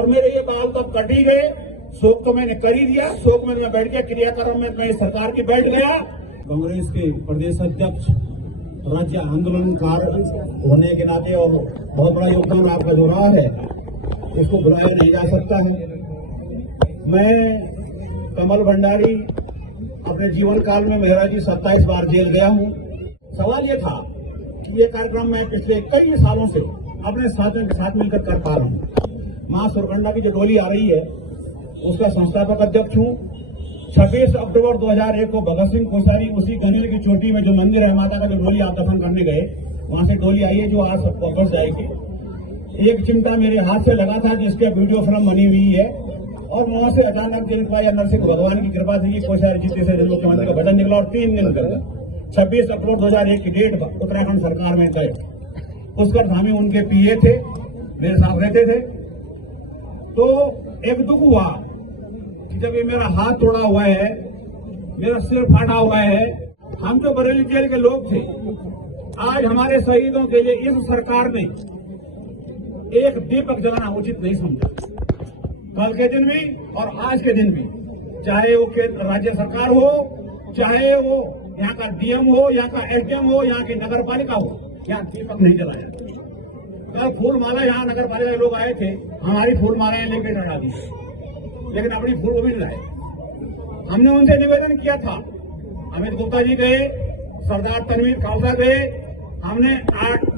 और मेरे ये बाल तो अब कट ही गए। शोक तो मैंने कर ही दिया, शोक में मैं बैठ गया, क्रियाक्रम में मैं इस सरकार की बैठ गया। कांग्रेस के प्रदेश अध्यक्ष, राज्य आंदोलनकार होने के नाते और बहुत बड़ा योगदान आपका जो रहा है, इसको बुलाया नहीं जा सकता है। मैं कमल भंडारी अपने जीवन काल में मेरा जी 27 बार जेल गया हूँ। सवाल ये था कि ये कार्यक्रम मैं पिछले कई सालों से अपने साथियों के साथ मिलकर कर पा रहा हूँ। मां सुरकंडा की जो डोली आ रही है उसका संस्थापक अध्यक्ष हूँ। 26 अक्टूबर 2001 को भगत सिंह कोश्यारी उसी गनील की चोटी में जो मंदिर है माता का, जो डोली आप दफन करने गए, वहां से डोली आई है जो आज वापस जाएगी। एक चिमटा मेरे हाथ से लगा था जिसके वीडियो फिल्म बनी हुई है, और वहां से अचानक कृपा या नरसिंह भगवान की कृपा थी कि कोश्यारी जी से मुख्यमंत्री का बटन निकला और 3 दिन कर 26 अक्टूबर 2001 की डेट उत्तराखंड सरकार में गए। पुष्कर धामी उनके पीए थे, मेरे साथ रहते थे। तो एक दुख हुआ कि जब ये मेरा हाथ तोड़ा हुआ है, मेरा सिर फाटा हुआ है, हम जो बरेली जेल के लोग थे, आज हमारे शहीदों के लिए इस सरकार ने एक दीपक जलाना उचित नहीं समझा। कल के दिन भी और आज के दिन भी, चाहे वो राज्य सरकार हो, चाहे वो यहाँ का डीएम हो, यहाँ का एसडीएम हो, यहाँ की नगर पालिका हो, यहाँ दीपक नहीं जलाया। कल फूल माला यहाँ नगर पालिका के लोग आए थे, हमारी फूल मालाएं लेके चढ़ा दी, लेकिन अपनी फूल वो भी नहीं लाए। हमने उनसे निवेदन किया था, अमित गुप्ता जी गए, सरदार तनवीर खालसा गए, हमने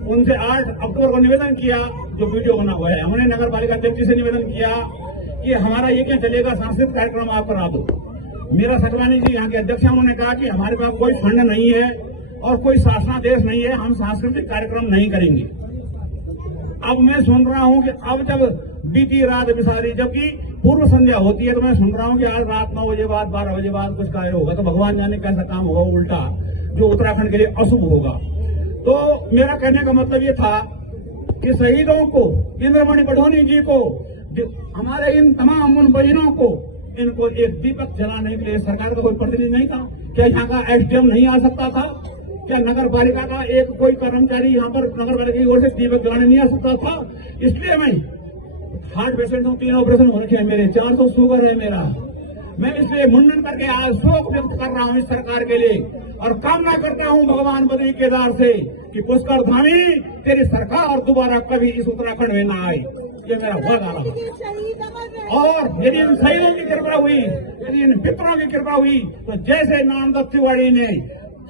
उनसे 8 अक्टूबर को निवेदन किया, जो वीडियो बना हुआ है। हमने नगर पालिका अध्यक्ष जी से निवेदन किया कि हमारा ये क्या चलेगा, सांस्कृतिक कार्यक्रम आप करा दो। मीरा सटवानी जी यहाँ के अध्यक्ष, उन्होंने कहा कि हमारे पास कोई फंड नहीं है और कोई शासनादेश नहीं है, हम सांस्कृतिक कार्यक्रम नहीं करेंगे। अब मैं सुन रहा हूँ कि अब जब बीती रात बिसारी, जबकि पूर्व संध्या होती है, तो मैं सुन रहा हूँ कि आज रात 9 बजे बाद 12 बजे बाद कुछ कार्य होगा, तो भगवान जाने कैसा काम होगा उल्टा, जो उत्तराखंड के लिए अशुभ होगा। तो मेरा कहने का मतलब ये था कि शहीदों को, इंद्रमणि पढ़ोनी जी को, हमारे इन तमाम उन बहनों को, इनको एक दीपक जलाने के लिए सरकार का कोई प्रतिनिधि नहीं था क्या? यहाँ का एसडीएम नहीं आ सकता था क्या? नगर पालिका का एक कोई कर्मचारी यहाँ पर नगर पालिका की ओर से दीपक जलाने नहीं आ सकता था? इसलिए मैं हार्ट पेशेंट हूँ, 3 ऑपरेशन हो रखे हैं मेरे, 400 शुगर है मेरा। मैं इसलिए मुंडन करके आज शोक व्यक्त कर रहा हूँ इस सरकार के लिए, और कामना करता हूँ भगवान बद्री केदार से कि पुष्कर धामी तेरी सरकार दोबारा कभी इस उत्तराखंड में ना आए। ये मेरा वादा रहा। और यदि इन शहीदों की कृपा हुई, यदि इन पितरों की कृपा हुई, तो जैसे नामदत्त तिवारी ने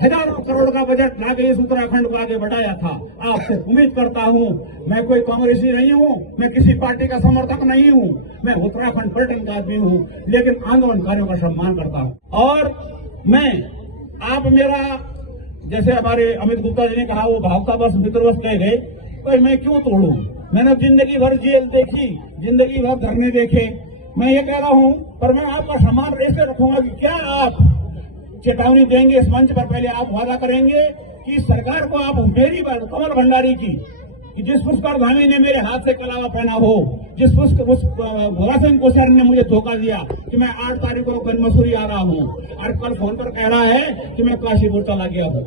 हजारों करोड़ का बजट लाके इस उत्तराखंड को आगे बढ़ाया था, आपसे उम्मीद करता हूँ, मैं कोई कांग्रेसी नहीं हूँ, मैं किसी पार्टी का समर्थक नहीं हूँ, मैं उत्तराखंड पर्यटन का आदमी हूँ, लेकिन आंदोलनकारियों का सम्मान करता हूँ। और मैं आप मेरा, जैसे हमारे अमित गुप्ता जी ने कहा, वो भावता बस मित्रवश ले गए, तो मैं क्यों तोड़ूं? मैंने जिंदगी भर जेल देखी, जिंदगी भर धरने देखे, मैं ये कह रहा हूँ, पर मैं आपका सम्मान ऐसे रखूंगा कि क्या आप चेतावनी देंगे इस मंच पर? पहले आप वादा करेंगे कि सरकार को आप मेरी बात, कमल भंडारी की, कि जिस पुष्कर धामी ने मेरे हाथ से कलावा पहना हो, जिस भगत सिंह कोश्यारी ने मुझे धोखा दिया कि मैं 8 तारीख को गनमसूरी आ रहा हूँ, और कल फोन पर कह रहा है कि मैं काशीपुर चला गया हूँ,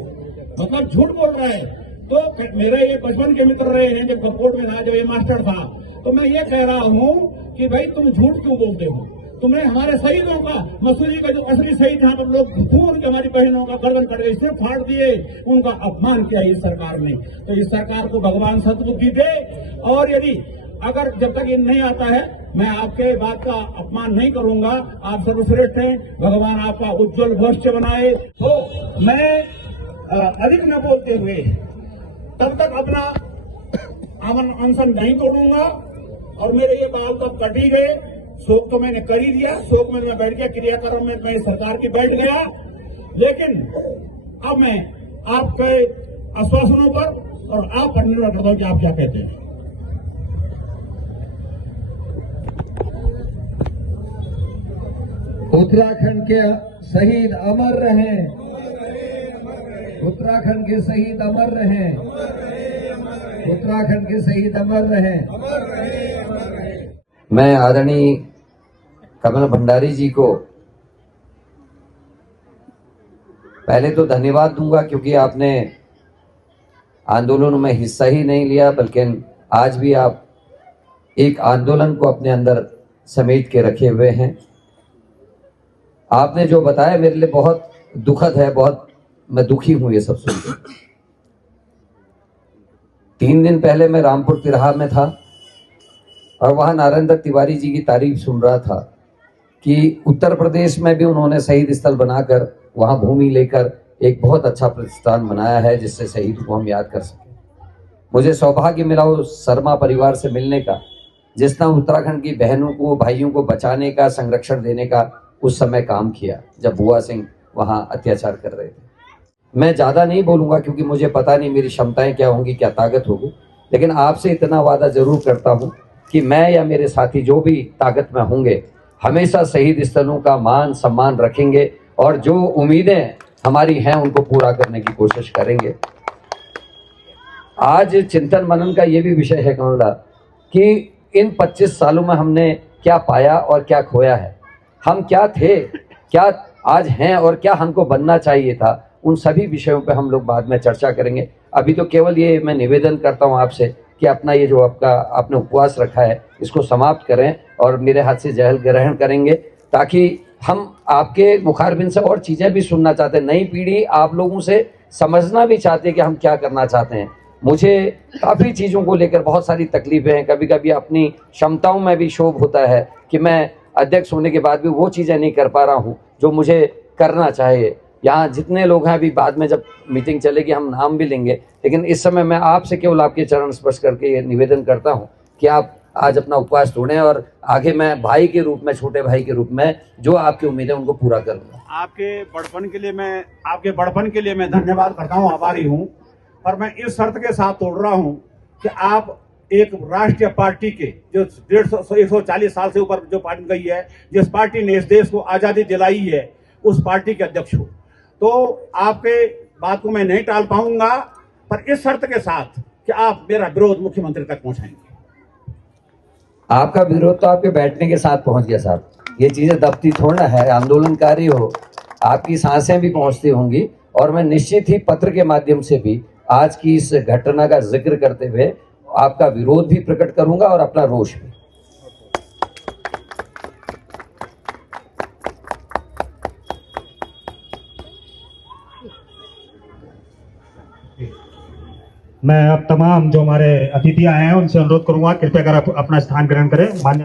मतलब झूठ बोल रहा है। तो मेरे ये बचपन के मित्र रहे हैं, जब कपोर्ट में था, जब ये मास्टर था, तो मैं ये कह रहा हूँ कि भाई तुम झूठ क्यों बोलते हो? तुमने हमारे शहीदों का, मसूरी का जो असली शहीद जहाँ पर लोग खून के, हमारी बहनों का गर्दन कट गई, सिर फाड़ दिए, उनका अपमान किया इस सरकार ने। तो इस सरकार को भगवान सद्बुद्धि दे, और यदि अगर जब तक ये नहीं आता है, मैं आपके बात का अपमान नहीं करूंगा। आप सर्वश्रेष्ठ हैं, भगवान आपका उज्जवल भविष्य बनाए। तो मैं अधिक न बोलते हुए तब तक अपना अनशन नहीं तोड़ूंगा, और मेरे ये बाल तो कट ही गए, शोक तो मैंने कर ही दिया, शोक में मैं बैठ गया, क्रियाक्रम में मैं इस सरकार की बैठ गया। लेकिन अब मैं आपके आश्वासनों पर और आप पर निर्भर करता हूं कि आप क्या कहते हैं। उत्तराखंड के शहीद अमर रहें, उत्तराखंड के शहीद अमर रहें, उत्तराखंड के शहीद अमर रहें। मैं आदरणीय कमल भंडारी जी को पहले तो धन्यवाद दूंगा, क्योंकि आपने आंदोलन में हिस्सा ही नहीं लिया, बल्कि आज भी आप एक आंदोलन को अपने अंदर समेट के रखे हुए हैं। आपने जो बताया मेरे लिए बहुत दुखद है, बहुत मैं दुखी हूं ये सब सुनकर। 3 दिन पहले मैं रामपुर तिराहा में था और वहां नारायण दत्त तिवारी जी की तारीफ सुन रहा था कि उत्तर प्रदेश में भी उन्होंने शहीद स्थल बनाकर वहां भूमि लेकर एक बहुत अच्छा प्रतिष्ठान बनाया है जिससे शहीद को हम याद कर सकें। मुझे सौभाग्य मिला उस शर्मा परिवार से मिलने का जिसने उत्तराखंड की बहनों को भाइयों को बचाने का, संरक्षण देने का उस समय काम किया जब बुआ सिंह वहां अत्याचार कर रहे थे। मैं ज़्यादा नहीं बोलूँगा क्योंकि मुझे पता नहीं मेरी क्षमताएं क्या होंगी, क्या ताकत होगी, लेकिन आपसे इतना वादा जरूर करता हूँ कि मैं या मेरे साथी जो भी ताकत में होंगे हमेशा शहीद स्थलों का मान सम्मान रखेंगे और जो उम्मीदें हमारी हैं उनको पूरा करने की कोशिश करेंगे। आज चिंतन मनन का ये भी विषय है कमला कि इन 25 सालों में हमने क्या पाया और क्या खोया है, हम क्या थे, क्या आज हैं और क्या हमको बनना चाहिए था, उन सभी विषयों पे हम लोग बाद में चर्चा करेंगे। अभी तो केवल ये मैं निवेदन करता हूँ आपसे कि अपना ये जो आपने उपवास रखा है इसको समाप्त करें और मेरे हाथ से जल ग्रहण करेंगे ताकि हम आपके मुखारबिन से और चीज़ें भी सुनना चाहते हैं। नई पीढ़ी आप लोगों से समझना भी चाहते हैं कि हम क्या करना चाहते हैं। मुझे काफ़ी चीज़ों को लेकर बहुत सारी तकलीफें हैं, कभी कभी अपनी क्षमताओं में भी क्षोभ होता है कि मैं अध्यक्ष होने के बाद भी वो चीज़ें नहीं कर पा रहा हूँ जो मुझे करना चाहिए। यहाँ जितने लोग हैं अभी बाद में जब मीटिंग चलेगी हम नाम भी लेंगे, लेकिन इस समय मैं आपसे केवल आपके चरण स्पर्श करके ये निवेदन करता हूँ कि आप आज अपना उपवास तोड़ें और आगे मैं भाई के रूप में, छोटे भाई के रूप में जो आपकी उम्मीद है उनको पूरा करूँगा। आपके बड़पन के लिए मैं धन्यवाद करता हूँ, आभारी हूँ। पर मैं इस शर्त के साथ तोड़ रहा हूँ कि आप एक राष्ट्रीय पार्टी के जो 140 साल से ऊपर जो पार्टी गई है, जिस पार्टी ने इस देश को आज़ादी दिलाई है, उस पार्टी के अध्यक्ष हो। तो आपके बात को मैं नहीं टाल पाऊंगा, पर इस शर्त के साथ कि आप मेरा विरोध मुख्यमंत्री तक पहुंचाएंगे। आपका विरोध तो आपके बैठने के साथ पहुंच गया साहब। ये चीजें दबती थोड़ा है, आंदोलनकारी हो, आपकी सांसें भी पहुंचती होंगी और मैं निश्चित ही पत्र के माध्यम से भी आज की इस घटना का जिक्र करते हुए आपका विरोध भी प्रकट करूंगा और अपना रोष भी। मैं अब तमाम जो हमारे अतिथि आए हैं उनसे अनुरोध करूंगा कृपया कर अपना स्थान ग्रहण करें। मान्य